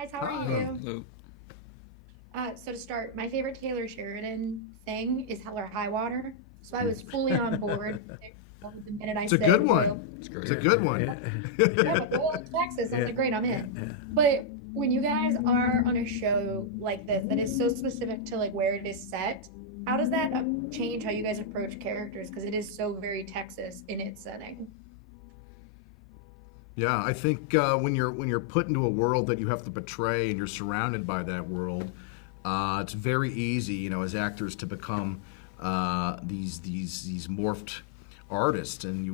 guys. How are Hi. you? Hello. So to start, my favorite Taylor Sheridan thing is Hell or High Water. So I was fully on board the minute I It's a said good Royal. one. It's It's great. a good Yeah, one. Yeah, but Royal in Texas. I was yeah, like, great, I'm yeah, in. yeah. But when you guys are on a show like this that is so specific to like where it is set, how does that change how you guys approach characters? Because it is so very Texas in its setting. Yeah, I think when you're put into a world that you have to portray and you're surrounded by that world, it's very easy, as actors to become these morphed artists, and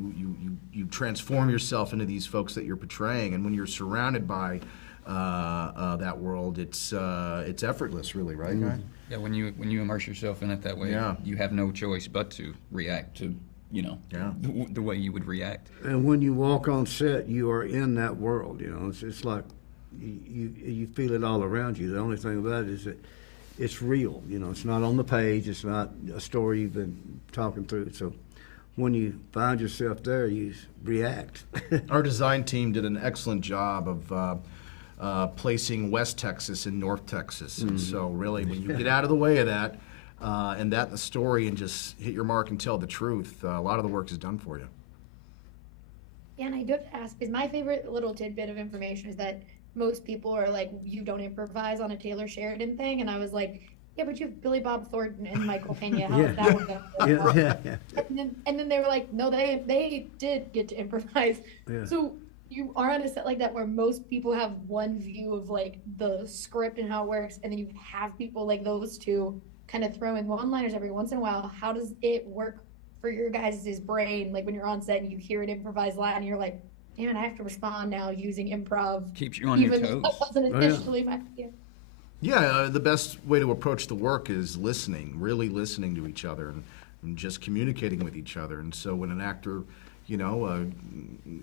you transform yourself into these folks that you're portraying. And when you're surrounded by that world, it's effortless, really, right, guys? Yeah, when you immerse yourself in it that way, Yeah. you have no choice but to react to, Yeah. the way you would react. And when you walk on set, you are in that world. It's like you feel it all around you. The only thing about it is that it's real. It's not on the page. It's not a story you've been talking through. So when you find yourself there, you react. Our design team did an excellent job of placing West Texas and North Texas. And so really, when you get out of the way of that, and that in the story and just hit your mark and tell the truth, a lot of the work is done for you. Yeah, and I do have to ask, is my favorite little tidbit of information is that most people are like, you don't improvise on a Taylor Sheridan thing, and I was like, yeah, but you have Billy Bob Thornton and Michael Pena. How is that one going? Yeah. And then they were like, no, they did get to improvise. Yeah. So you are on a set like that where most people have one view of like the script and how it works, and then you have people like those two kind of throwing one-liners every once in a while. How does it work for your guys' brain? Like when you're on set and you hear an improvised line and you're like, damn it, I have to respond now using improv. Keeps you on your Even though toes. that wasn't Oh, yeah. initially my idea. Yeah, the best way to approach the work is listening, really listening to each other and just communicating with each other. And so when an actor,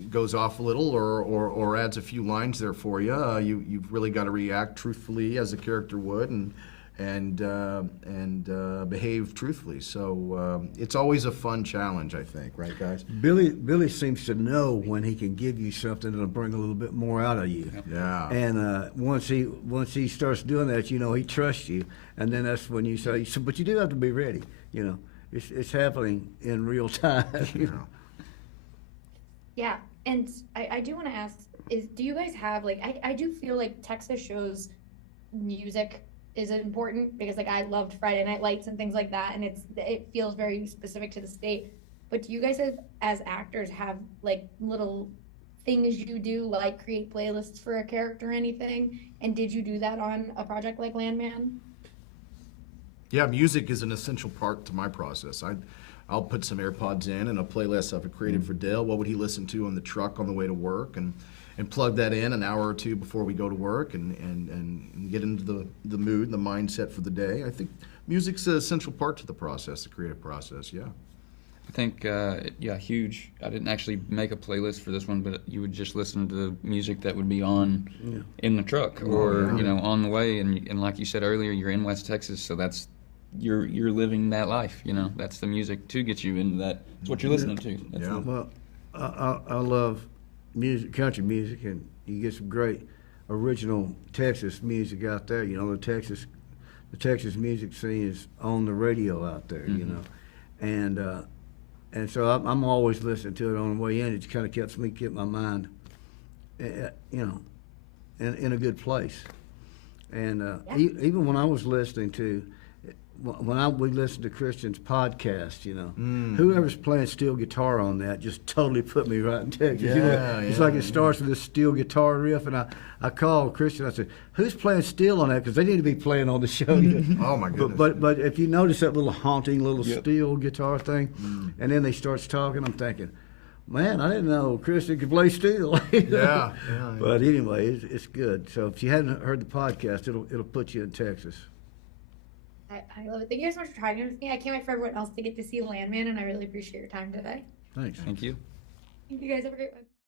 goes off a little or adds a few lines there for you, you've really got to react truthfully as a character would and behave truthfully. So it's always a fun challenge, I think, right, guys? Billy seems to know when he can give you something that'll bring a little bit more out of you. Yeah. And once he starts doing that, he trusts you, and then that's when you say, but you do have to be ready. It's happening in real time. Yeah. Yeah, and I do want to ask, do you guys have like I do feel like Texas shows music is important because like I loved Friday Night Lights and things like that, and it feels very specific to the state. But do you guys as actors have like little things you do like create playlists for a character or anything? And did you do that on a project like Landman? Yeah, music is an essential part to my process. I'll put some AirPods in and a playlist I've created for Dale. What would he listen to on the truck on the way to work? And plug that in an hour or two before we go to work and get into the mood, the mindset for the day. I think music's an essential part to the process, the creative process, yeah. I think, huge. I didn't actually make a playlist for this one, but you would just listen to the music that would be on in the truck or, on the way. And like you said earlier, you're in West Texas, so that's you're living that life. That's the music to get you into that. It's what you're listening to. That's Yeah. Well, I love music, country music, and you get some great original Texas music out there. The Texas music scene is on the radio out there. And so I'm always listening to it on the way in. It kind of keep my mind, in a good place. And even when I was listening to. We listen to Christian's podcast, whoever's playing steel guitar on that just totally put me right in Texas. It's like it starts with this steel guitar riff, and I called Christian. I said, "Who's playing steel on that? Because they need to be playing on the show." Oh my goodness. But if you notice that little haunting little steel guitar thing, and then they starts talking, I'm thinking, man, I didn't know Christian could play steel. Yeah. But anyway, it's good. So if you hadn't heard the podcast, it'll put you in Texas. I love it. Thank you guys so much for talking with me. I can't wait for everyone else to get to see Landman, and I really appreciate your time today. Thanks. Thank you. Thank you guys. Have a great one.